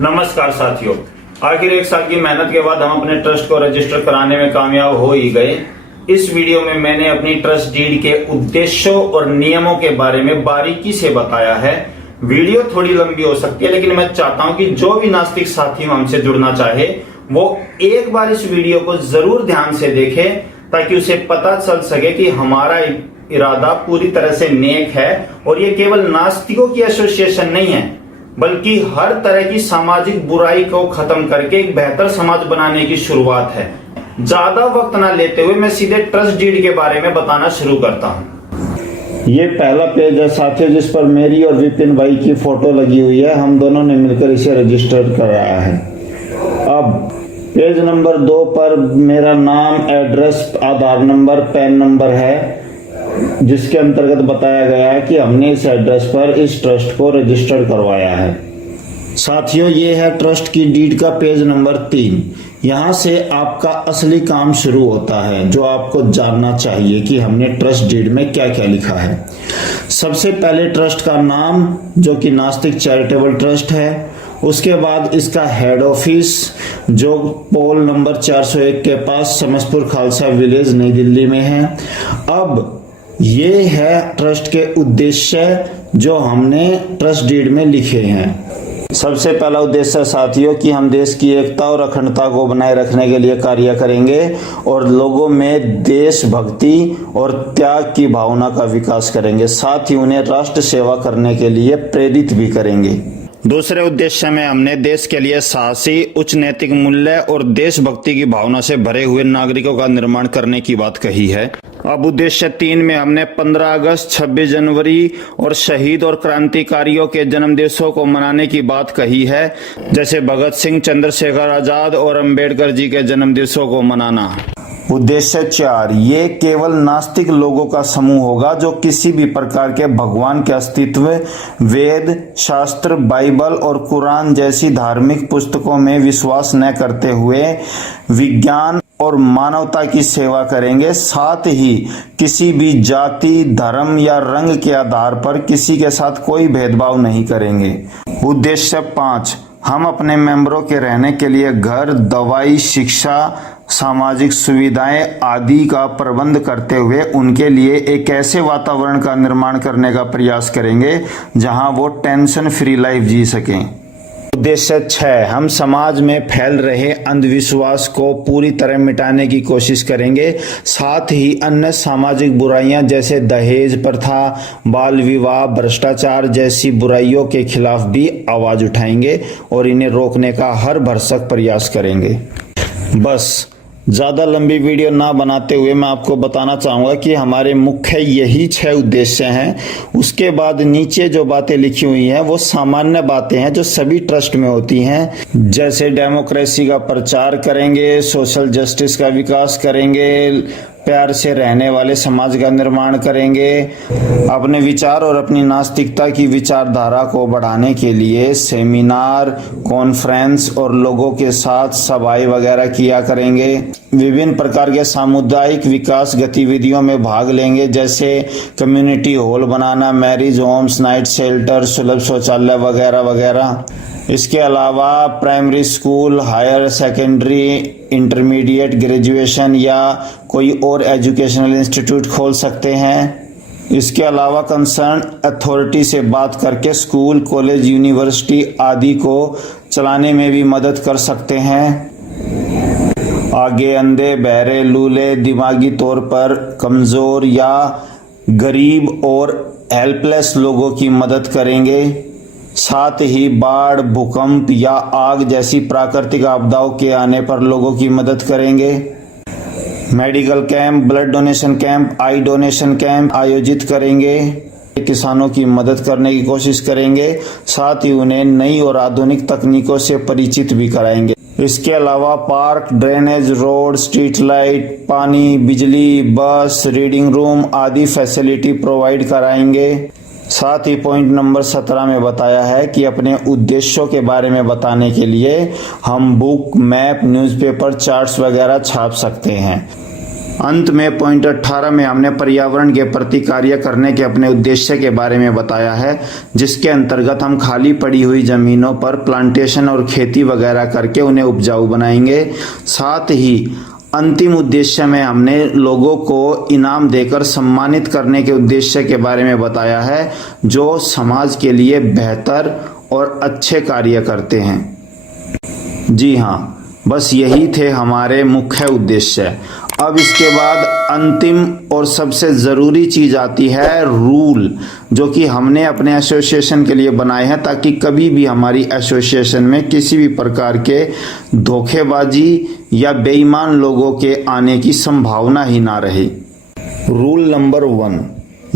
नमस्कार साथियों, आखिर एक साल की मेहनत के बाद हम अपने ट्रस्ट को रजिस्टर कराने में कामयाब हो ही गए। इस वीडियो में मैंने अपनी ट्रस्ट डीड के उद्देश्यों और नियमों के बारे में बारीकी से बताया है। वीडियो थोड़ी लंबी हो सकती है, लेकिन मैं चाहता हूं कि जो भी नास्तिक साथी हमसे जुड़ना चाहे वो एक बार इस वीडियो को जरूर ध्यान से देखे, ताकि उसे पता चल सके कि हमारा इरादा पूरी तरह से नेक है और ये केवल नास्तिकों की एसोसिएशन नहीं है, बल्कि हर तरह की सामाजिक बुराई को खत्म करके एक बेहतर समाज बनाने की शुरुआत है। ज्यादा वक्त ना लेते हुए मैं सीधे ट्रस्ट डीड के बारे में बताना शुरू करता हूँ। ये पहला पेज है साथियों, जिस पर मेरी और विपिन भाई की फोटो लगी हुई है। हम दोनों ने मिलकर इसे रजिस्टर कराया है। अब पेज नंबर 2 पर मेरा नाम, एड्रेस, आधार नंबर, पैन नंबर है, जिसके अंतर्गत बताया गया है कि हमने इस एड्रेस पर इस ट्रस्ट को रजिस्टर करवाया है। साथियों, ये है ट्रस्ट की डीड का पेज नंबर 3। यहाँ से आपका असली काम शुरू होता है, जो आपको जानना चाहिए कि हमने ट्रस्ट डीड में क्या क्या लिखा है। सबसे पहले ट्रस्ट का नाम, जो कि नास्तिक चैरिटेबल ट्रस्ट है। उसके बाद इसका हेड ऑफिस, जो पोल नंबर 401 के पास समस्तपुर खालसा विलेज, नई दिल्ली में है। अब ये है ट्रस्ट के उद्देश्य जो हमने ट्रस्ट डीड में लिखे हैं। सबसे पहला उद्देश्य साथियों कि हम देश की एकता और अखंडता को बनाए रखने के लिए कार्य करेंगे और लोगों में देशभक्ति और त्याग की भावना का विकास करेंगे। साथ ही उन्हें राष्ट्र सेवा करने के लिए प्रेरित भी करेंगे। दूसरे उद्देश्य में हमने देश के लिए साहसी, उच्च नैतिक मूल्य और देशभक्ति की भावना से भरे हुए नागरिकों का निर्माण करने की बात कही है। अब उद्देश्य 3 में हमने 15 अगस्त, 26 जनवरी और शहीद और क्रांतिकारियों के जन्म दिवसों को मनाने की बात कही है, जैसे भगत सिंह, चंद्रशेखर आजाद और अंबेडकर जी के जन्म दिवसों को मनाना। उद्देश्य 4, ये केवल नास्तिक लोगों का समूह होगा जो किसी भी प्रकार के भगवान के अस्तित्व, वेद, शास्त्र, बाइबल और कुरान जैसी धार्मिक पुस्तकों में विश्वास न करते हुए विज्ञान और मानवता की सेवा करेंगे। साथ ही किसी भी जाति, धर्म या रंग के आधार पर किसी के साथ कोई भेदभाव नहीं करेंगे। उद्देश्य 5, हम अपने मेंबरों के रहने के लिए घर, दवाई, शिक्षा, सामाजिक सुविधाएं आदि का प्रबंध करते हुए उनके लिए एक ऐसे वातावरण का निर्माण करने का प्रयास करेंगे जहां वो टेंशन फ्री लाइफ जी सकें। उद्देश्य 6, हम समाज में फैल रहे अंधविश्वास को पूरी तरह मिटाने की कोशिश करेंगे। साथ ही अन्य सामाजिक बुराइयां जैसे दहेज प्रथा, बाल विवाह, भ्रष्टाचार जैसी बुराइयों के खिलाफ भी आवाज उठाएंगे और इन्हें रोकने का हर भरसक प्रयास करेंगे। बस ज्यादा लंबी वीडियो ना बनाते हुए मैं आपको बताना चाहूंगा कि हमारे मुख्य यही 6 उद्देश्य हैं। उसके बाद नीचे जो बातें लिखी हुई हैं वो सामान्य बातें हैं जो सभी ट्रस्ट में होती हैं, जैसे डेमोक्रेसी का प्रचार करेंगे, सोशल जस्टिस का विकास करेंगे, प्यार से रहने वाले समाज का निर्माण करेंगे, अपने विचार और अपनी नास्तिकता की विचारधारा को बढ़ाने के लिए सेमिनार, कॉन्फ्रेंस और लोगों के साथ सभाएं वगैरह किया करेंगे। विभिन्न प्रकार के सामुदायिक विकास गतिविधियों में भाग लेंगे, जैसे कम्युनिटी हॉल बनाना, marriage homes, night shelter, Sulabh Shauchalaya वगैरह वगैरह। इसके अलावा primary school, higher secondary, intermediate, graduation या कोई और एजुकेशनल इंस्टीट्यूट खोल सकते हैं। इसके अलावा कंसर्न अथॉरिटी से बात करके स्कूल, कॉलेज, यूनिवर्सिटी आदि को चलाने में भी मदद कर सकते हैं। आगे अंधे, बहरे, लूले, दिमागी तौर पर कमजोर या गरीब और हेल्पलेस लोगों की मदद करेंगे। साथ ही बाढ़, भूकंप या आग जैसी प्राकृतिक आपदाओं के आने पर लोगों की मदद करेंगे। Medical camp, blood donation camp, आई डोनेशन कैंप आयोजित करेंगे। किसानों की मदद करने की कोशिश करेंगे। साथ ही उन्हें नई और आधुनिक तकनीकों से परिचित भी कराएंगे। इसके अलावा park, drainage, road, street light, पानी, बिजली, बस, रीडिंग रूम आदि फैसिलिटी प्रोवाइड कराएंगे। साथ ही पॉइंट नंबर 17 में बताया है कि अपने उद्देश्यों के बारे में बताने के लिए हम बुक, मैप, न्यूज़पेपर, चार्ट्स वगैरह छाप सकते हैं। अंत में पॉइंट 18 में हमने पर्यावरण के प्रति कार्य करने के अपने उद्देश्य के बारे में बताया है, जिसके अंतर्गत हम खाली पड़ी हुई जमीनों पर प्लांटेशन और खेती वगैरह करके उन्हें उपजाऊ बनाएंगे। साथ ही अंतिम उद्देश्य में हमने लोगों को इनाम देकर सम्मानित करने के उद्देश्य के बारे में बताया है, जो समाज के लिए बेहतर और अच्छे कार्य करते हैं। जी हाँ, बस यही थे हमारे मुख्य उद्देश्य। अब इसके बाद अंतिम और सबसे ज़रूरी चीज़ आती है रूल, जो कि हमने अपने एसोसिएशन के लिए बनाए हैं ताकि कभी भी हमारी एसोसिएशन में किसी भी प्रकार के धोखेबाजी या बेईमान लोगों के आने की संभावना ही ना रहे। रूल नंबर 1,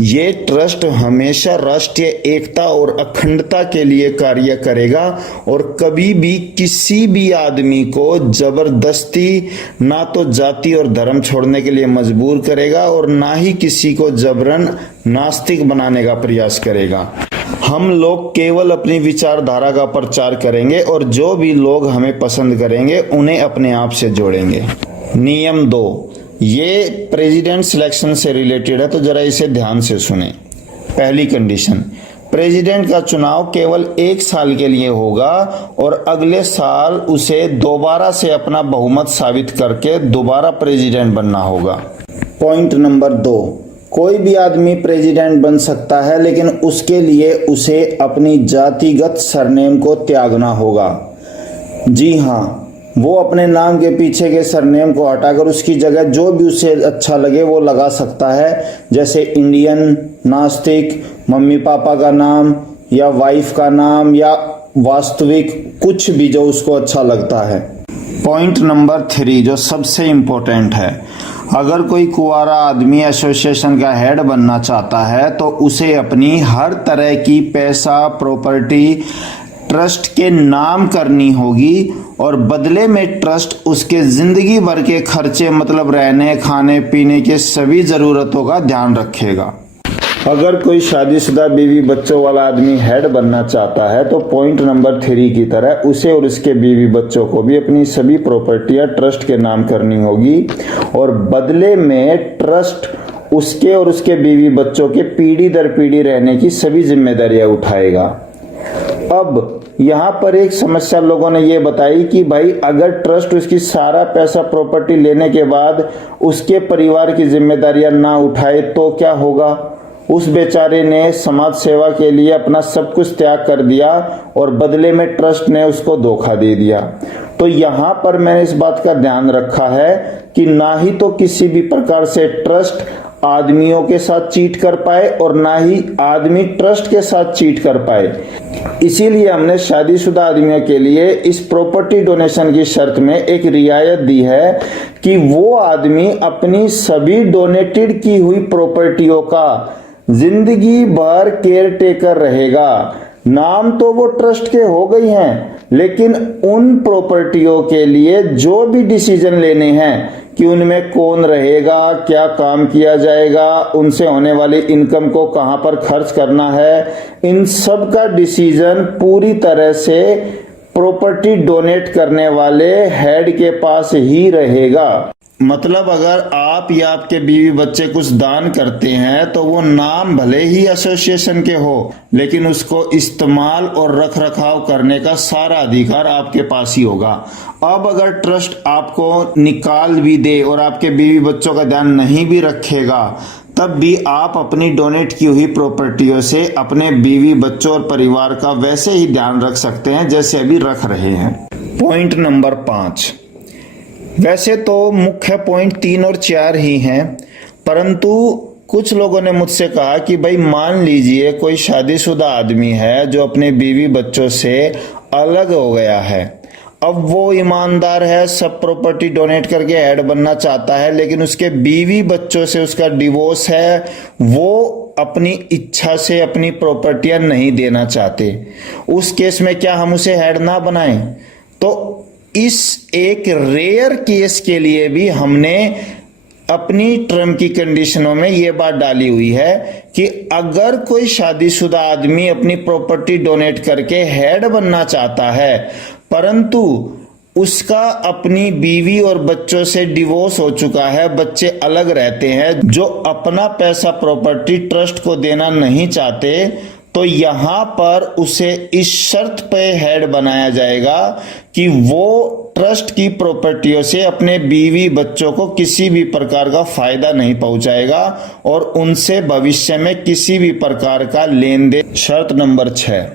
ये ट्रस्ट हमेशा राष्ट्रीय एकता और अखंडता के लिए कार्य करेगा और कभी भी किसी भी आदमी को जबरदस्ती ना तो जाति और धर्म छोड़ने के लिए मजबूर करेगा और ना ही किसी को जबरन नास्तिक बनाने का प्रयास करेगा। हम लोग केवल अपनी विचारधारा का प्रचार करेंगे और जो भी लोग हमें पसंद करेंगे उन्हें अपने आप से जोड़ेंगे। नियम 2, ये प्रेसिडेंट सिलेक्शन से रिलेटेड है, तो जरा इसे ध्यान से सुने। पहली कंडीशन, प्रेसिडेंट का चुनाव केवल 1 साल के लिए होगा और अगले साल उसे दोबारा से अपना बहुमत साबित करके दोबारा प्रेसिडेंट बनना होगा। पॉइंट नंबर 2, कोई भी आदमी प्रेसिडेंट बन सकता है, लेकिन उसके लिए उसे अपनी जातिगत सरनेम को त्यागना होगा। जी हाँ, वो अपने नाम के पीछे के सरनेम को हटाकर उसकी जगह जो भी उसे अच्छा लगे वो लगा सकता है, जैसे इंडियन, नास्तिक, मम्मी पापा का नाम या वाइफ का नाम या वास्तविक, कुछ भी जो उसको अच्छा लगता है। पॉइंट नंबर 3 जो सबसे इम्पोर्टेंट है, अगर कोई कुंवारा आदमी एसोसिएशन का हेड बनना चाहता है तो उसे अपनी हर तरह की पैसा प्रॉपर्टी ट्रस्ट के नाम करनी होगी और बदले में ट्रस्ट उसके जिंदगी भर के खर्चे मतलब रहने खाने पीने के सभी जरूरतों का ध्यान रखेगा। अगर कोई शादीशुदा बीवी बच्चों वाला आदमी हेड बनना चाहता है तो पॉइंट नंबर 3 की तरह उसे और उसके बीवी बच्चों को भी अपनी सभी प्रॉपर्टियां ट्रस्ट के नाम करनी होगी और बदले में ट्रस्ट उसके और उसके बीवी बच्चों के पीढ़ी दर पीढ़ी रहने की सभी जिम्मेदारियां उठाएगा। अब यहाँ पर एक समस्या लोगों ने ये बताई कि भाई अगर ट्रस्ट उसकी सारा पैसा प्रॉपर्टी लेने के बाद उसके परिवार की जिम्मेदारियां ना उठाए तो क्या होगा। उस बेचारे ने समाज सेवा के लिए अपना सब कुछ त्याग कर दिया और बदले में ट्रस्ट ने उसको धोखा दे दिया। तो यहाँ पर मैंने इस बात का ध्यान रखा है कि ना ही तो किसी भी प्रकार से ट्रस्ट आदमियों के साथ चीट कर पाए और ना ही आदमी ट्रस्ट के साथ चीट कर पाए। इसीलिए हमने शादीशुदा आदमियों के लिए इस प्रॉपर्टी डोनेशन की शर्त में एक रियायत दी है कि वो आदमी अपनी सभी डोनेटेड की हुई प्रॉपर्टियों का जिंदगी भर केयर टेकर रहेगा। नाम तो वो ट्रस्ट के हो गई हैं, लेकिन उन प्रॉपर्टियों के लिए जो भी डिसीजन लेने हैं कि उनमें कौन रहेगा, क्या काम किया जाएगा, उनसे होने वाली इनकम को कहां पर खर्च करना है, इन सब का डिसीजन पूरी तरह से प्रॉपर्टी डोनेट करने वाले हेड के पास ही रहेगा। मतलब अगर आप या आपके बीवी बच्चे कुछ दान करते हैं तो वो नाम भले ही एसोसिएशन के हो, लेकिन उसको इस्तेमाल और रख रखाव करने का सारा अधिकार आपके पास ही होगा। अब अगर ट्रस्ट आपको निकाल भी दे और आपके बीवी बच्चों का ध्यान नहीं भी रखेगा, तब भी आप अपनी डोनेट की हुई प्रॉपर्टियों से अपने बीवी बच्चों और परिवार का वैसे ही ध्यान रख सकते हैं जैसे अभी रख रहे हैं। पॉइंट नंबर 5, वैसे तो मुख्य पॉइंट 3 और 4 ही हैं, परंतु कुछ लोगों ने मुझसे कहा कि भाई मान लीजिए कोई शादीशुदा आदमी है जो अपने बीवी बच्चों से अलग हो गया है, अब वो ईमानदार है, सब प्रॉपर्टी डोनेट करके हेड बनना चाहता है, लेकिन उसके बीवी बच्चों से उसका डिवोर्स है, वो अपनी इच्छा से अपनी प्रॉपर्टियां नहीं देना चाहते। उस केस में क्या हम उसे हेड ना बनाएं? तो इस एक रेयर केस के लिए भी हमने अपनी टर्म की कंडीशनों में यह बात डाली हुई है कि अगर कोई शादीशुदा आदमी अपनी प्रॉपर्टी डोनेट करके हेड बनना चाहता है, परंतु उसका अपनी बीवी और बच्चों से डिवोर्स हो चुका है, बच्चे अलग रहते हैं, जो अपना पैसा प्रॉपर्टी ट्रस्ट को देना नहीं चाहते, तो यहां पर उसे इस शर्त पे हेड बनाया जाएगा कि वो ट्रस्ट की प्रॉपर्टियों से अपने बीवी बच्चों को किसी भी प्रकार का फायदा नहीं पहुंचाएगा और उनसे भविष्य में किसी भी प्रकार का लेन देन। शर्त नंबर 6,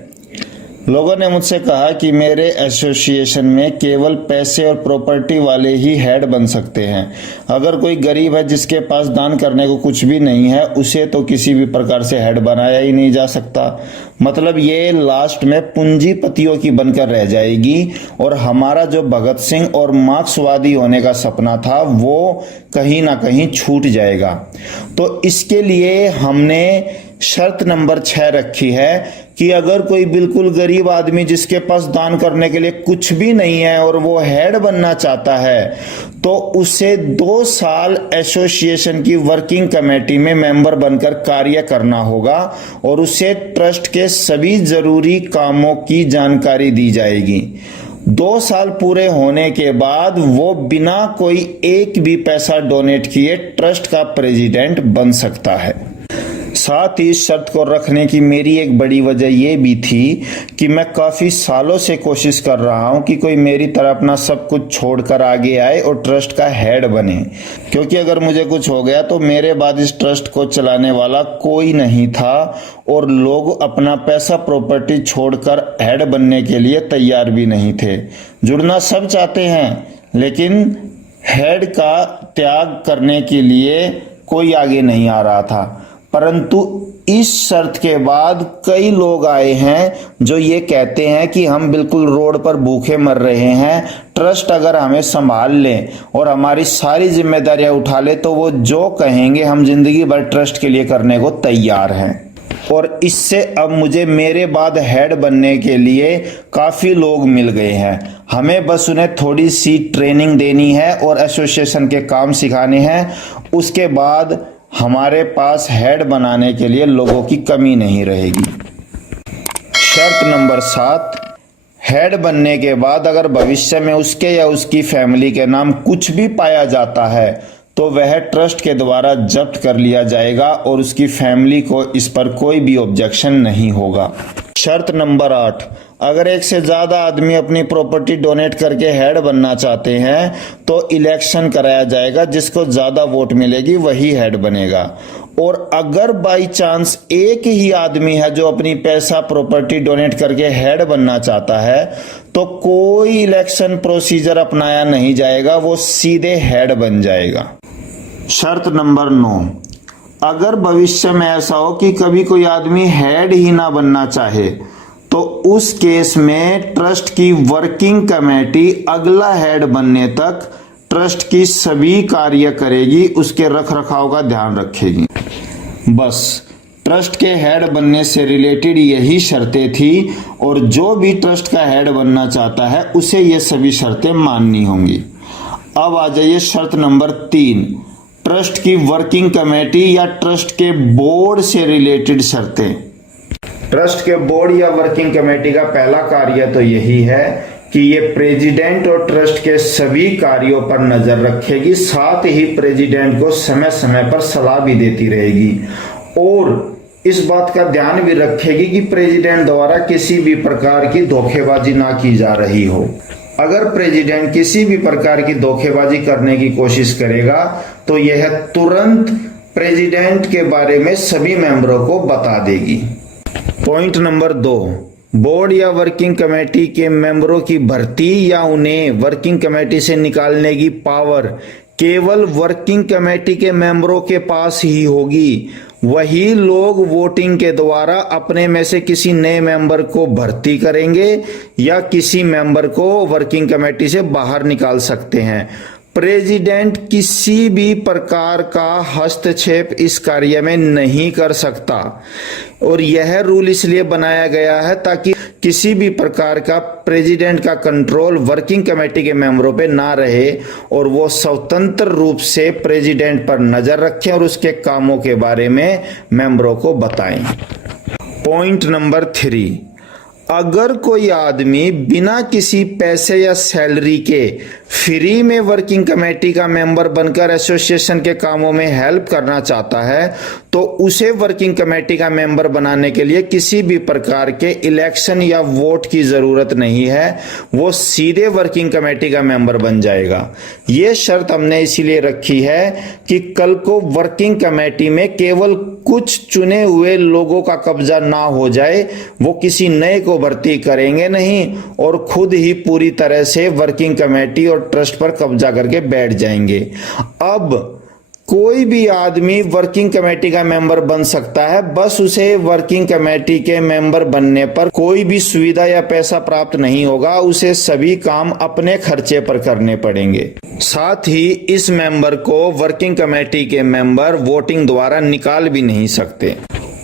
लोगों ने मुझसे कहा कि मेरे एसोसिएशन में केवल पैसे और प्रॉपर्टी वाले ही हेड बन सकते हैं। अगर कोई गरीब है जिसके पास दान करने को कुछ भी नहीं है, उसे तो किसी भी प्रकार से हेड बनाया ही नहीं जा सकता। मतलब ये लास्ट में पूंजीपतियों की बनकर रह जाएगी और हमारा जो भगत सिंह और मार्क्सवादी होने का सपना था वो कहीं ना कहीं छूट जाएगा। तो इसके लिए हमने शर्त नंबर 6 रखी है कि अगर कोई बिल्कुल गरीब आदमी जिसके पास दान करने के लिए कुछ भी नहीं है और वो हेड बनना चाहता है, तो उसे 2 साल एसोसिएशन की वर्किंग कमेटी में मेंबर बनकर कार्य करना होगा और उसे ट्रस्ट के सभी जरूरी कामों की जानकारी दी जाएगी। 2 साल पूरे होने के बाद वो बिना कोई एक भी पैसा डोनेट किए ट्रस्ट का प्रेसिडेंट बन सकता है। साथ ही इस शर्त को रखने की मेरी एक बड़ी वजह यह भी थी कि मैं काफी सालों से कोशिश कर रहा हूं कि कोई मेरी तरह अपना सब कुछ छोड़कर आगे आए और ट्रस्ट का हेड बने, क्योंकि अगर मुझे कुछ हो गया तो मेरे बाद इस ट्रस्ट को चलाने वाला कोई नहीं था और लोग अपना पैसा प्रॉपर्टी छोड़कर हेड बनने के लिए तैयार भी नहीं थे। जुड़ना सब चाहते हैं, लेकिन हेड का त्याग करने के लिए कोई आगे नहीं आ रहा था। परंतु इस शर्त के बाद कई लोग आए हैं जो ये कहते हैं कि हम बिल्कुल रोड पर भूखे मर रहे हैं, ट्रस्ट अगर हमें संभाल ले और हमारी सारी जिम्मेदारियां उठा ले तो वो जो कहेंगे हम जिंदगी भर ट्रस्ट के लिए करने को तैयार हैं। और इससे अब मुझे मेरे बाद हेड बनने के लिए काफी लोग मिल गए हैं। हमें बस उन्हें थोड़ी सी ट्रेनिंग देनी है और एसोसिएशन के काम सिखाने हैं। उसके बाद हमारे पास हेड बनाने के लिए लोगों की कमी नहीं रहेगी। शर्त नंबर 7, हेड बनने के बाद अगर भविष्य में उसके या उसकी फैमिली के नाम कुछ भी पाया जाता है तो वह ट्रस्ट के द्वारा जब्त कर लिया जाएगा और उसकी फैमिली को इस पर कोई भी ऑब्जेक्शन नहीं होगा। शर्त नंबर 8, अगर एक से ज्यादा आदमी अपनी प्रॉपर्टी डोनेट करके हेड बनना चाहते हैं तो इलेक्शन कराया जाएगा, जिसको ज्यादा वोट मिलेगी वही हेड बनेगा। और अगर बाई चांस एक ही आदमी है जो अपनी पैसा प्रॉपर्टी डोनेट करके हेड बनना चाहता है तो कोई इलेक्शन प्रोसीजर अपनाया नहीं जाएगा, वो सीधे हेड बन जाएगा। शर्त नंबर 9, अगर भविष्य में ऐसा हो कि कभी कोई आदमी हेड ही ना बनना चाहे तो उस केस में ट्रस्ट की वर्किंग कमेटी अगला हेड बनने तक ट्रस्ट की सभी कार्य करेगी, उसके रखरखाव का ध्यान रखेगी। बस ट्रस्ट के हेड बनने से रिलेटेड यही शर्तें थी और जो भी ट्रस्ट का हेड बनना चाहता है उसे ये सभी शर्तें माननी होंगी। अब आ जाइए शर्त नंबर 3, ट्रस्ट की वर्किंग कमेटी या ट्रस्ट के बोर्ड से रिलेटेड शर्तें। ट्रस्ट के बोर्ड या वर्किंग कमेटी का पहला कार्य तो यही है कि ये प्रेसिडेंट और ट्रस्ट के सभी कार्यों पर नजर रखेगी, साथ ही प्रेसिडेंट को समय समय पर सलाह भी देती रहेगी और इस बात का ध्यान भी रखेगी कि प्रेसिडेंट द्वारा किसी भी प्रकार की धोखेबाजी ना की जा रही हो। अगर प्रेसिडेंट किसी भी प्रकार की धोखेबाजी करने की कोशिश करेगा तो यह तुरंत प्रेसिडेंट के बारे में सभी मेंबरों को बता देगी। पॉइंट नंबर 2, बोर्ड या वर्किंग कमेटी के मेंबरों की भर्ती या उन्हें वर्किंग कमेटी से निकालने की पावर केवल वर्किंग कमेटी के मेंबरों के पास ही होगी। वही लोग वोटिंग के द्वारा अपने में से किसी नए मेंबर को भर्ती करेंगे या किसी मेंबर को वर्किंग कमेटी से बाहर निकाल सकते हैं। प्रेसिडेंट किसी भी प्रकार का हस्तक्षेप इस कार्य में नहीं कर सकता और यह रूल इसलिए बनाया गया है ताकि किसी भी प्रकार का प्रेसिडेंट का कंट्रोल वर्किंग कमेटी के मेंबरों पे ना रहे और वो स्वतंत्र रूप से प्रेसिडेंट पर नजर रखें और उसके कामों के बारे में मेंबरों को बताएं। पॉइंट नंबर 3, अगर कोई आदमी बिना किसी पैसे या सैलरी के फ्री में वर्किंग कमेटी का मेंबर बनकर एसोसिएशन के कामों में हेल्प करना चाहता है तो उसे वर्किंग कमेटी का मेंबर बनाने के लिए किसी भी प्रकार के इलेक्शन या वोट की जरूरत नहीं है, वो सीधे वर्किंग कमेटी का मेंबर बन जाएगा। ये शर्त हमने इसीलिए रखी है कि कल को वर्किंग कमेटी में केवल कुछ चुने हुए लोगों का कब्जा ना हो जाए, वो किसी नए को भर्ती करेंगे नहीं और खुद ही पूरी तरह से वर्किंग कमेटी और ट्रस्ट पर कब्जा करके बैठ जाएंगे। अब कोई भी आदमी वर्किंग कमेटी का मेंबर बन सकता है, बस उसे वर्किंग कमेटी के मेंबर बनने पर कोई भी सुविधा या पैसा प्राप्त नहीं होगा, उसे सभी काम अपने खर्चे पर करने पड़ेंगे। साथ ही इस मेंबर को वर्किंग कमेटी के मेंबर वोटिंग द्वारा निकाल भी नहीं सकते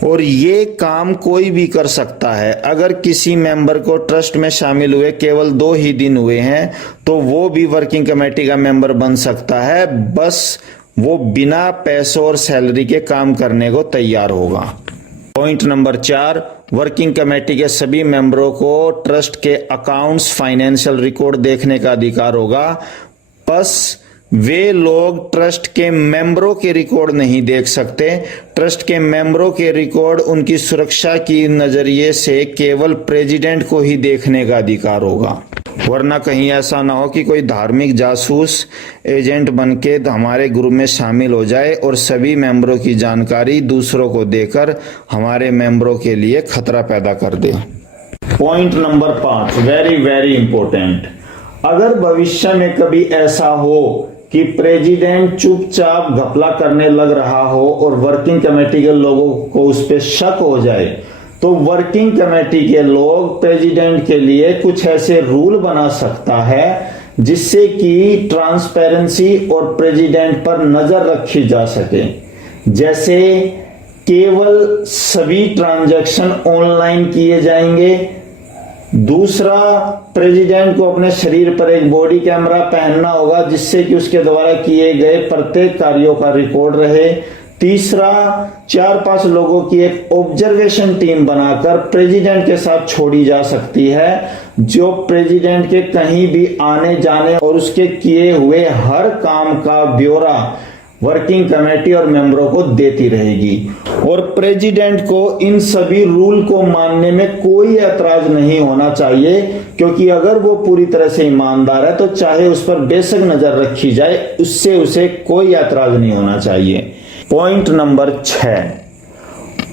और ये काम कोई भी कर सकता है। अगर किसी मेंबर को ट्रस्ट में शामिल हुए केवल 2 ही दिन हुए हैं तो वो भी वर्किंग कमेटी का मेंबर बन सकता है, बस वो बिना पैसों और सैलरी के काम करने को तैयार होगा। पॉइंट नंबर 4, वर्किंग कमेटी के सभी मेंबरों को ट्रस्ट के अकाउंट्स, फाइनेंशियल रिकॉर्ड देखने का अधिकार होगा। बस वे लोग ट्रस्ट के मेंबरों के रिकॉर्ड नहीं देख सकते। ट्रस्ट के मेंबरों के रिकॉर्ड उनकी सुरक्षा की नजरिए से केवल प्रेसिडेंट को ही देखने का अधिकार होगा, वरना कहीं ऐसा ना हो कि कोई धार्मिक जासूस एजेंट बनके हमारे ग्रुप में शामिल हो जाए और सभी मेंबरों की जानकारी दूसरों को देकर हमारे मेंबरों के लिए खतरा पैदा कर दे। Point number 5, very important. अगर भविष्य में कभी ऐसा हो कि प्रेसिडेंट चुपचाप घपला करने लग रहा हो और वर्किंग कमेटी के लोगों को उस पर शक हो जाए तो वर्किंग कमेटी के लोग प्रेसिडेंट के लिए कुछ ऐसे रूल बना सकता है जिससे कि ट्रांसपेरेंसी और प्रेसिडेंट पर नजर रखी जा सके। जैसे केवल सभी ट्रांजैक्शन ऑनलाइन किए जाएंगे। दूसरा, प्रेसिडेंट को अपने शरीर पर एक बॉडी कैमरा पहनना होगा जिससे कि उसके द्वारा किए गए प्रत्येक कार्यों का रिकॉर्ड रहे। तीसरा, 4-5 लोगों की एक ऑब्जर्वेशन टीम बनाकर प्रेसिडेंट के साथ छोड़ी जा सकती है जो प्रेसिडेंट के कहीं भी आने जाने और उसके किए हुए हर काम का ब्यौरा वर्किंग कमेटी और मेंबरों को देती रहेगी और प्रेसिडेंट को इन सभी रूल को मानने में कोई ऐतराज नहीं होना चाहिए, क्योंकि अगर वो पूरी तरह से ईमानदार है तो चाहे उस पर बेशक नजर रखी जाए, उससे उसे कोई ऐतराज नहीं होना चाहिए। पॉइंट नंबर 6,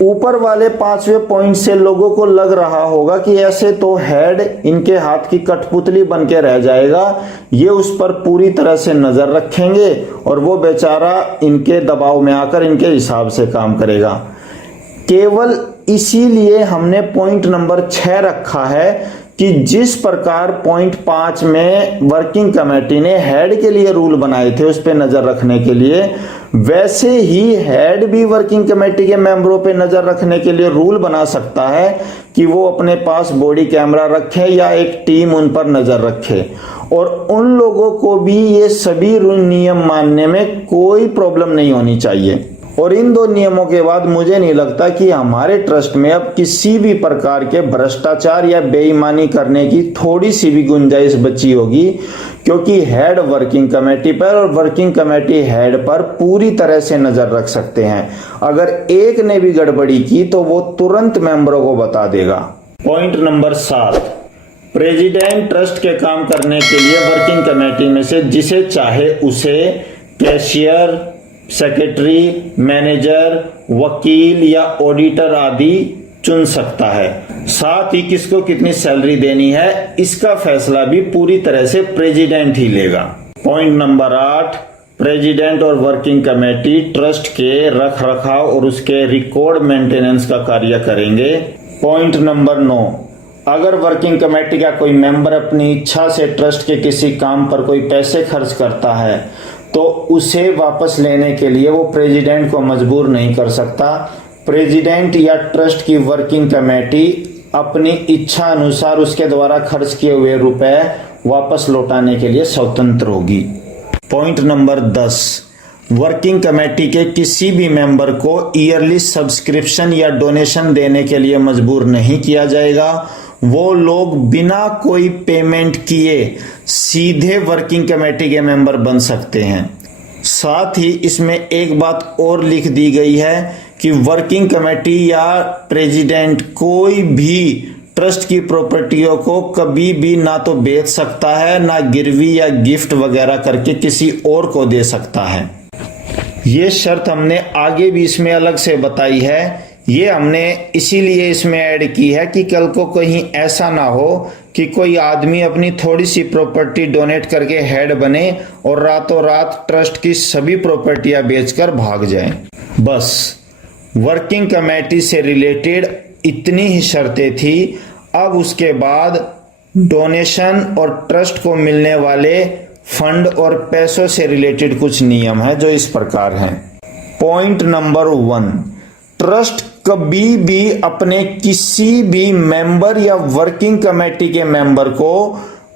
ऊपर वाले 5वें पॉइंट से लोगों को लग रहा होगा कि ऐसे तो हेड इनके हाथ की कठपुतली बन के रह जाएगा, ये उस पर पूरी तरह से नजर रखेंगे और वो बेचारा इनके दबाव में आकर इनके हिसाब से काम करेगा। केवल इसीलिए हमने पॉइंट नंबर 6 रखा है कि जिस प्रकार पॉइंट 5 में वर्किंग कमेटी ने हेड के लिए रूल बनाए थे उस पर नजर रखने के लिए, वैसे ही हेड भी वर्किंग कमेटी के मेंबरों पे नजर रखने के लिए रूल बना सकता है कि वो अपने पास बॉडी कैमरा रखे या एक टीम उन पर नजर रखे और उन लोगों को भी ये सभी रूल नियम मानने में कोई प्रॉब्लम नहीं होनी चाहिए। और इन 2 नियमों के बाद मुझे नहीं लगता कि हमारे ट्रस्ट में अब किसी भी प्रकार के भ्रष्टाचार या बेईमानी करने की थोड़ी सी भी गुंजाइश बची होगी, क्योंकि हेड वर्किंग कमेटी पर और वर्किंग कमेटी हेड पर पूरी तरह से नजर रख सकते हैं। अगर एक ने भी गड़बड़ी की तो वो तुरंत मेंबरों को बता देगा। पॉइंट नंबर 7, प्रेसिडेंट ट्रस्ट के काम करने के लिए वर्किंग कमेटी में से जिसे चाहे उसे कैशियर, सेक्रेटरी, मैनेजर, वकील या ऑडिटर आदि चुन सकता है। साथ ही किसको कितनी सैलरी देनी है इसका फैसला भी पूरी तरह से प्रेसिडेंट ही लेगा। पॉइंट नंबर 8, प्रेसिडेंट और वर्किंग कमेटी ट्रस्ट के रख रखाव और उसके रिकॉर्ड मेंटेनेंस का कार्य करेंगे। पॉइंट नंबर 9, अगर वर्किंग कमेटी का कोई मेंबर अपनी इच्छा से ट्रस्ट के किसी काम पर कोई पैसे खर्च करता है तो उसे वापस लेने के लिए वो प्रेसिडेंट को मजबूर नहीं कर सकता। प्रेसिडेंट या ट्रस्ट की वर्किंग कमेटी अपनी इच्छा अनुसार उसके द्वारा खर्च किए हुए रुपए वापस लौटाने के लिए स्वतंत्र होगी। पॉइंट नंबर 10, वर्किंग कमेटी के किसी भी मेंबर को ईयरली सब्सक्रिप्शन या डोनेशन देने के लिए मजबूर नहीं किया जाएगा। वो लोग बिना कोई पेमेंट किए सीधे वर्किंग कमेटी के मेंबर बन सकते हैं। साथ ही इसमें एक बात और लिख दी गई है कि वर्किंग कमेटी या प्रेसिडेंट कोई भी ट्रस्ट की प्रॉपर्टियों को कभी भी ना तो बेच सकता है, ना गिरवी या गिफ्ट वगैरह करके किसी और को दे सकता है। ये शर्त हमने आगे भी इसमें अलग से बताई है। ये हमने इसीलिए इसमें ऐड की है कि कल को कहीं ऐसा ना हो कि कोई आदमी अपनी थोड़ी सी प्रॉपर्टी डोनेट करके हेड बने और रातों रात ट्रस्ट की सभी प्रॉपर्टियां बेचकर भाग जाए। बस वर्किंग कमेटी से रिलेटेड इतनी ही शर्तें थी। अब उसके बाद डोनेशन और ट्रस्ट को मिलने वाले फंड और पैसों से रिलेटेड कुछ नियम है जो इस प्रकार हैं। पॉइंट नंबर 1, ट्रस्ट कभी भी अपने किसी भी मेंबर या वर्किंग कमेटी के मेंबर को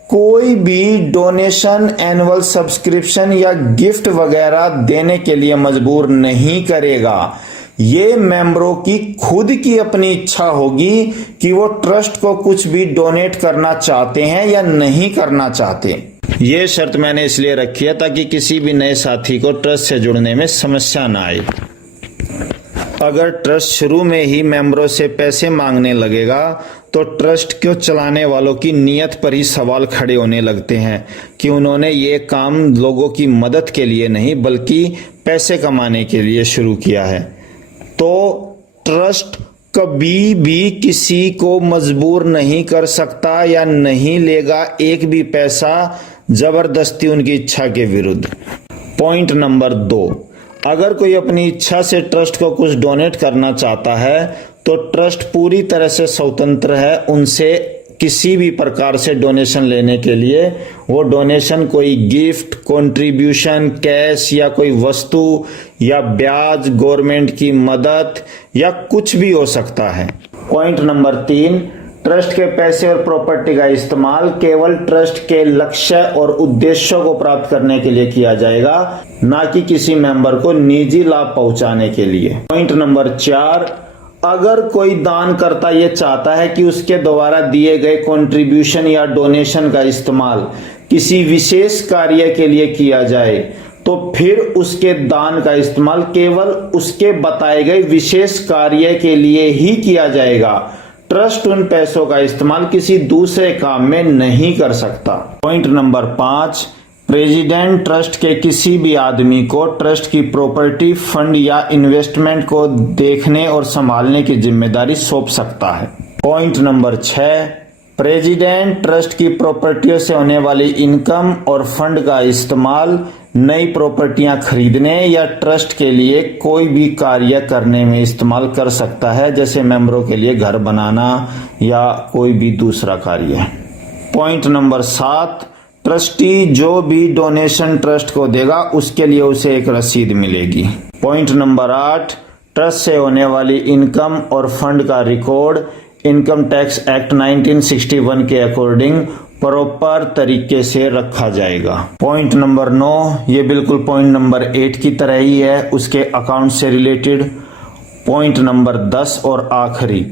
कोई भी डोनेशन, एनुअल सब्सक्रिप्शन या गिफ्ट वगैरह देने के लिए मजबूर नहीं करेगा। ये मेंबरों की खुद की अपनी इच्छा होगी कि वो ट्रस्ट को कुछ भी डोनेट करना चाहते हैं या नहीं करना चाहते। ये शर्त मैंने इसलिए रखी है ताकि किसी भी नए साथी को ट्रस्ट से जुड़ने में समस्या ना आए। अगर ट्रस्ट शुरू में ही मेंबरों से पैसे मांगने लगेगा तो ट्रस्ट को चलाने वालों की नीयत पर ही सवाल खड़े होने लगते हैं कि उन्होंने ये काम लोगों की मदद के लिए नहीं बल्कि पैसे कमाने के लिए शुरू किया है। तो ट्रस्ट कभी भी किसी को मजबूर नहीं कर सकता या नहीं लेगा एक भी पैसा जबरदस्ती उनकी इच्छा के विरुद्ध। पॉइंट नंबर 2, अगर कोई अपनी इच्छा से ट्रस्ट को कुछ डोनेट करना चाहता है तो ट्रस्ट पूरी तरह से स्वतंत्र है उनसे किसी भी प्रकार से डोनेशन लेने के लिए। वो डोनेशन कोई गिफ्ट, कंट्रीब्यूशन, कैश या कोई वस्तु या ब्याज, गवर्नमेंट की मदद या कुछ भी हो सकता है। पॉइंट नंबर 3, ट्रस्ट के पैसे और प्रॉपर्टी का इस्तेमाल केवल ट्रस्ट के लक्ष्य और उद्देश्यों को प्राप्त करने के लिए किया जाएगा, ना कि किसी मेंबर को निजी लाभ पहुंचाने के लिए। पॉइंट नंबर 4, अगर कोई दानकर्ता ये चाहता है कि उसके द्वारा दिए गए कंट्रीब्यूशन या डोनेशन का इस्तेमाल किसी विशेष कार्य के लिए किया जाए तो फिर उसके दान का इस्तेमाल केवल उसके बताए गए विशेष कार्य के लिए ही किया जाएगा। ट्रस्ट उन पैसों का इस्तेमाल किसी दूसरे काम में नहीं कर सकता। पॉइंट नंबर 5, प्रेसिडेंट ट्रस्ट के किसी भी आदमी को ट्रस्ट की प्रॉपर्टी, फंड या इन्वेस्टमेंट को देखने और संभालने की जिम्मेदारी सौंप सकता है। पॉइंट नंबर 6, प्रेसिडेंट ट्रस्ट की प्रॉपर्टियों से होने वाली इनकम और फंड का इस्तेमाल नई प्रॉपर्टियां खरीदने या ट्रस्ट के लिए कोई भी कार्य करने में इस्तेमाल कर सकता है, जैसे मेंबरों के लिए घर बनाना या कोई भी दूसरा कार्य। पॉइंट नंबर 7, ट्रस्टी जो भी डोनेशन ट्रस्ट को देगा उसके लिए उसे एक रसीद मिलेगी। पॉइंट नंबर 8, ट्रस्ट से होने वाली इनकम और फंड का रिकॉर्ड इनकम टैक्स एक्ट 1961 के अकॉर्डिंग प्रॉपर तरीके से रखा जाएगा। पॉइंट नंबर 9, ये बिल्कुल पॉइंट नंबर 8 की तरह ही है, उसके अकाउंट से रिलेटेड। पॉइंट नंबर 10 और आखिरी,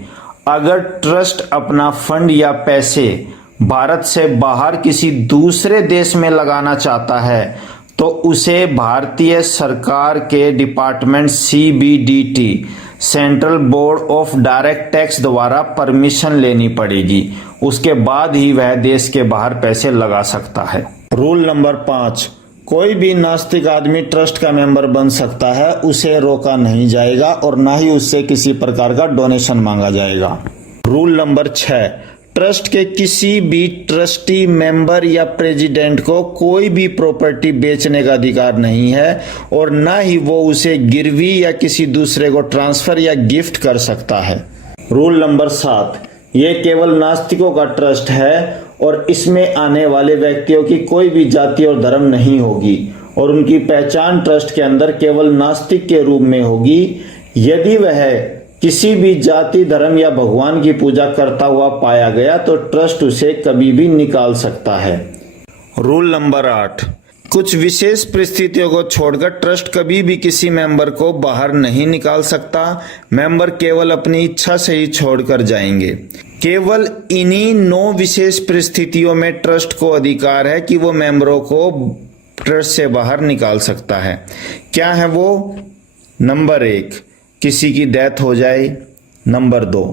अगर ट्रस्ट अपना फंड या पैसे भारत से बाहर किसी दूसरे देश में लगाना चाहता है तो उसे भारतीय सरकार के department CBDT, central board of direct tax द्वारा परमिशन लेनी पड़ेगी। उसके बाद ही वह देश के बाहर पैसे लगा सकता है। रूल नंबर 5, कोई भी नास्तिक आदमी ट्रस्ट का मेंबर बन सकता है, उसे रोका नहीं जाएगा और ना ही उससे किसी प्रकार का डोनेशन मांगा जाएगा। रूल नंबर 6, ट्रस्ट के किसी भी ट्रस्टी, मेंबर या प्रेसिडेंट को कोई भी प्रॉपर्टी बेचने का अधिकार नहीं है और ना ही वो उसे गिरवी या किसी दूसरे को ट्रांसफर या गिफ्ट कर सकता है। रूल नंबर 7, ये केवल नास्तिकों का ट्रस्ट है और इसमें आने वाले व्यक्तियों की कोई भी जाति और धर्म नहीं होगी और उनकी पहचान ट्रस्ट के अंदर केवल नास्तिक के रूप में होगी। यदि वह किसी भी जाति, धर्म या भगवान की पूजा करता हुआ पाया गया तो ट्रस्ट उसे कभी भी निकाल सकता है। रूल नंबर 8, कुछ विशेष परिस्थितियों को छोड़कर ट्रस्ट कभी भी किसी मेंबर को बाहर नहीं निकाल सकता। मेंबर केवल अपनी इच्छा से ही छोड़कर जाएंगे। केवल इन्हीं 9 विशेष परिस्थितियों में ट्रस्ट को अधिकार है कि वो मेंबरों को ट्रस्ट से बाहर निकाल सकता है। क्या है वो? नंबर 1, किसी की डेथ हो जाए। नंबर 2,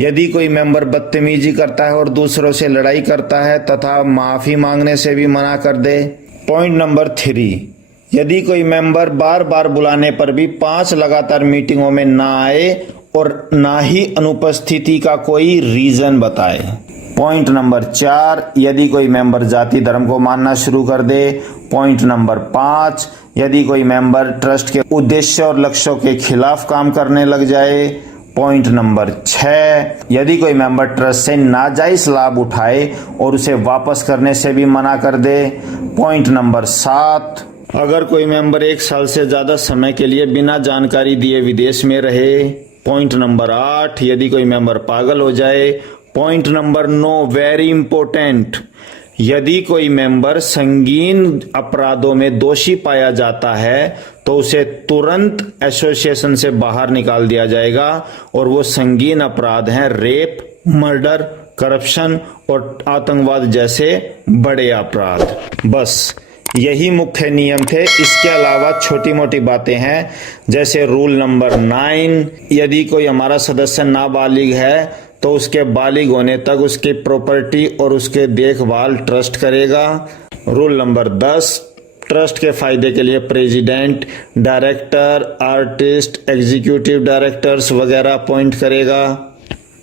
यदि कोई मेंबर बदतमीजी करता है और दूसरों से लड़ाई करता है तथा माफी मांगने से भी मना कर दे। पॉइंट नंबर 3, यदि कोई मेंबर बार बार बुलाने पर भी 5 लगातार मीटिंगों में ना आए और ना ही अनुपस्थिति का कोई रीजन बताए। पॉइंट नंबर 4, यदि कोई मेंबर जाति धर्म को मानना शुरू कर दे। पॉइंट नंबर 5, यदि कोई मेंबर ट्रस्ट के उद्देश्य और लक्ष्यों के खिलाफ काम करने लग जाए। पॉइंट नंबर 6, यदि कोई मेंबर ट्रस्ट से नाजायज लाभ उठाए और उसे वापस करने से भी मना कर दे। पॉइंट नंबर 7, अगर कोई मेंबर 1 साल से ज्यादा समय के लिए बिना जानकारी दिए विदेश में रहे। पॉइंट नंबर 8, यदि कोई मेंबर पागल हो जाए। पॉइंट नंबर 9, वेरी इंपॉर्टेंट, यदि कोई मेंबर संगीन अपराधों में दोषी पाया जाता है तो उसे तुरंत एसोसिएशन से बाहर निकाल दिया जाएगा। और वो संगीन अपराध हैं रेप, मर्डर, करप्शन और आतंकवाद जैसे बड़े अपराध। बस यही मुख्य नियम थे। इसके अलावा छोटी मोटी बातें हैं, जैसे रूल नंबर 9, यदि कोई हमारा सदस्य नाबालिग है तो उसके बालिग होने तक उसकी प्रॉपर्टी और उसके देखभाल ट्रस्ट करेगा। रूल नंबर 10, ट्रस्ट के फायदे के लिए president, director, artist, executive directors वगैरह अपॉइंट करेगा।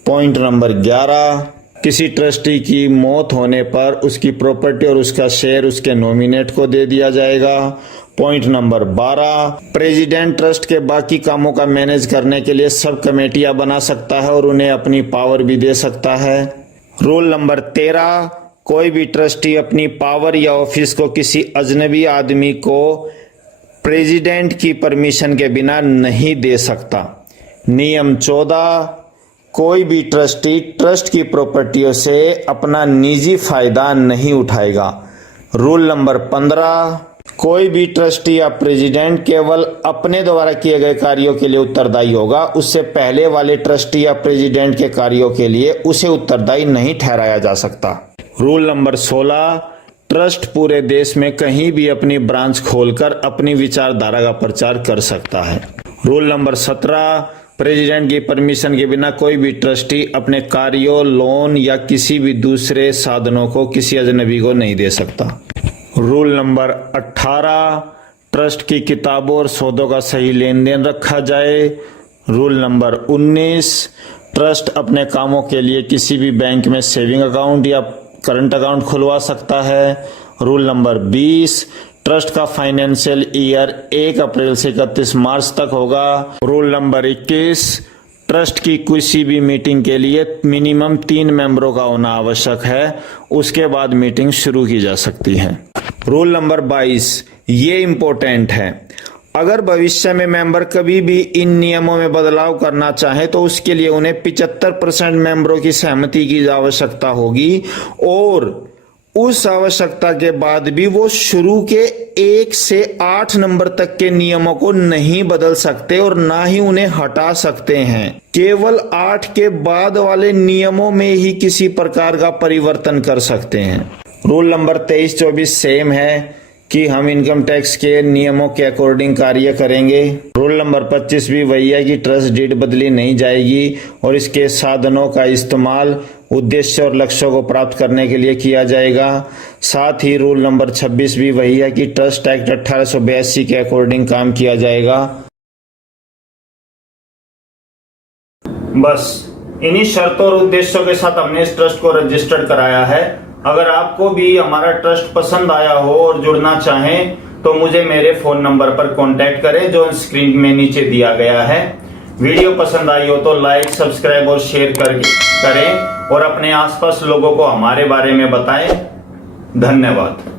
पॉइंट नंबर 11, किसी ट्रस्टी की मौत होने पर उसकी प्रॉपर्टी और उसका शेयर उसके नॉमिनेट को दे दिया जाएगा। पॉइंट नंबर 12, प्रेसिडेंट ट्रस्ट के बाकी कामों का मैनेज करने के लिए सब कमेटियां बना सकता है और उन्हें अपनी पावर भी दे सकता है। रूल नंबर 13, कोई भी ट्रस्टी अपनी पावर या ऑफिस को किसी अजनबी आदमी को प्रेसिडेंट की परमिशन के बिना नहीं दे सकता। नियम 14, कोई भी ट्रस्टी ट्रस्ट की प्रॉपर्टियों से अपना निजी फायदा नहीं उठाएगा। रूल नंबर 15, कोई भी ट्रस्टी या प्रेसिडेंट केवल अपने द्वारा किए गए कार्यों के लिए उत्तरदायी होगा, उससे पहले वाले ट्रस्टी या प्रेसिडेंट के कार्यों के लिए उसे उत्तरदायी नहीं ठहराया जा सकता। रूल नंबर 16, ट्रस्ट पूरे देश में कहीं भी अपनी ब्रांच खोलकर अपनी विचारधारा का प्रचार कर सकता है। रूल नंबर 17, प्रेसिडेंट की परमिशन के बिना कोई भी ट्रस्टी अपने कार्यों, लोन या किसी भी दूसरे साधनों को किसी अजनबी को नहीं दे सकता। रूल नंबर 18, ट्रस्ट की किताबों और सौदों का सही लेन देन रखा जाए। रूल नंबर 19, ट्रस्ट अपने कामों के लिए किसी भी बैंक में सेविंग अकाउंट या करंट अकाउंट खुलवा सकता है। रूल नंबर 20, ट्रस्ट का फाइनेंशियल ईयर 1 अप्रैल से 31 मार्च तक होगा। रूल नंबर 21, ट्रस्ट की किसी भी मीटिंग के लिए मिनिमम 3 मेंबरों का होना आवश्यक है, उसके बाद मीटिंग शुरू की जा सकती है। रूल नंबर 22, ये इंपॉर्टेंट है, अगर भविष्य में मेंबर कभी भी इन नियमों में बदलाव करना चाहे तो उसके लिए उन्हें 75% मेंबरों की सहमति की आवश्यकता होगी और उस आवश्यकता के बाद भी वो शुरू के 1 से 8 नंबर तक के नियमों को नहीं बदल सकते और ना ही उन्हें हटा सकते हैं। केवल 8 के बाद वाले नियमों में ही किसी प्रकार का परिवर्तन कर सकते हैं। रूल नंबर 23-24 सेम है कि हम इनकम टैक्स के नियमों के अकॉर्डिंग कार्य करेंगे। रूल नंबर 25 भी वही है कि ट्रस्ट डीड बदली नहीं जाएगी और इसके साधनों का इस्तेमाल उद्देश्य और लक्ष्यों को प्राप्त करने के लिए किया जाएगा। साथ ही रूल नंबर 26 भी वही है कि ट्रस्ट एक्ट 1882 के अकॉर्डिंग काम किया जाएगा। बस इन्हीं शर्तों और उद्देश्यों के साथ हमने इस ट्रस्ट को रजिस्टर्ड कराया है। अगर आपको भी हमारा ट्रस्ट पसंद आया हो और जुड़ना चाहें तो मुझे मेरे फोन नंबर पर कांटेक्ट करें जो स्क्रीन में नीचे दिया गया है। वीडियो पसंद आई हो तो लाइक, सब्सक्राइब और शेयर करें और अपने आसपास लोगों को हमारे बारे में बताएं। धन्यवाद।